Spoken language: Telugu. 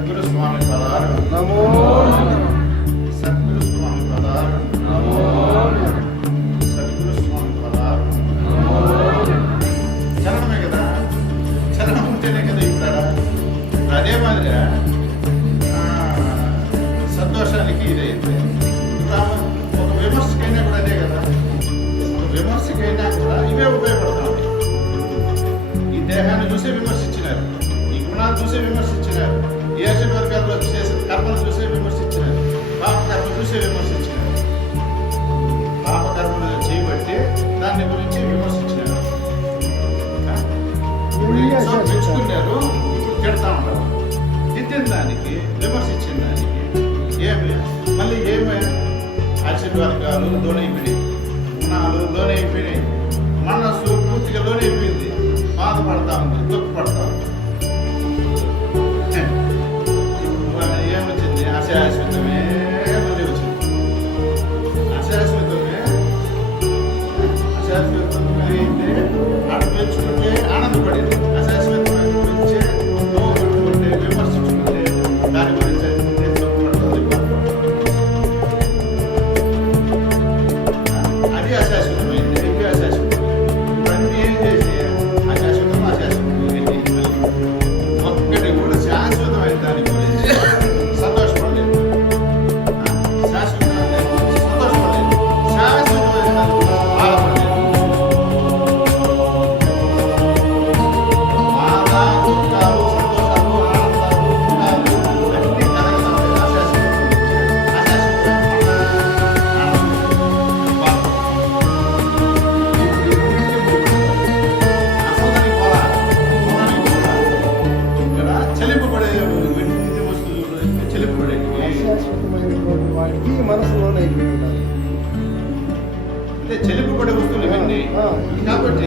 సద్గురు స్వామి పదారం. నమో సద్గురు స్వామి పదారం. సద్గురు స్వామి పదారం. చలనమే కదా? చలనం ఉంటేనే కదా ఇక్కడ అదే మాదిరిగా ఆ, సంతోషానికి ఇదైతే. ఒక విమర్శకైనా కూడా అదే కదా? ఒక విమర్శకైనా కూడా ఇవే ఉపయోగపడతాయి. ఈ దేహాన్ని చూసే విమర్శించినారు. ఈ గుణాలు చూసే విమర్శించినారు. అర్జున వర్గాల్లో చేసిన కర్మలు చూసే విమర్శించినారు. పాప కర్మ చూసే విమర్శించినారు. పాప కర్మలు చేయబట్టి దాన్ని గురించి విమర్శించినారు? ఇప్పుడు పెంచుకున్నారు ఇప్పుడు తిడతా ఉంటారు తిట్టిన దానికి విమర్శించిన దానికి ఏమి? మళ్ళీ ఏమి? ఆశీర్వాదకాలు లోనైపోయినాయి. గుణాలు లోనైపోయినాయి. మనసు పూర్తిగా లోనైపోయింది. బాధపడతా ఉంది దుఃఖపడతా అశాశ్వతమైనటువంటి వాటికి మనసులోనే అయిపోయి ఉండాలి అంటే చెలింపబడే వస్తువులు ఇవన్నీ. కాబట్టి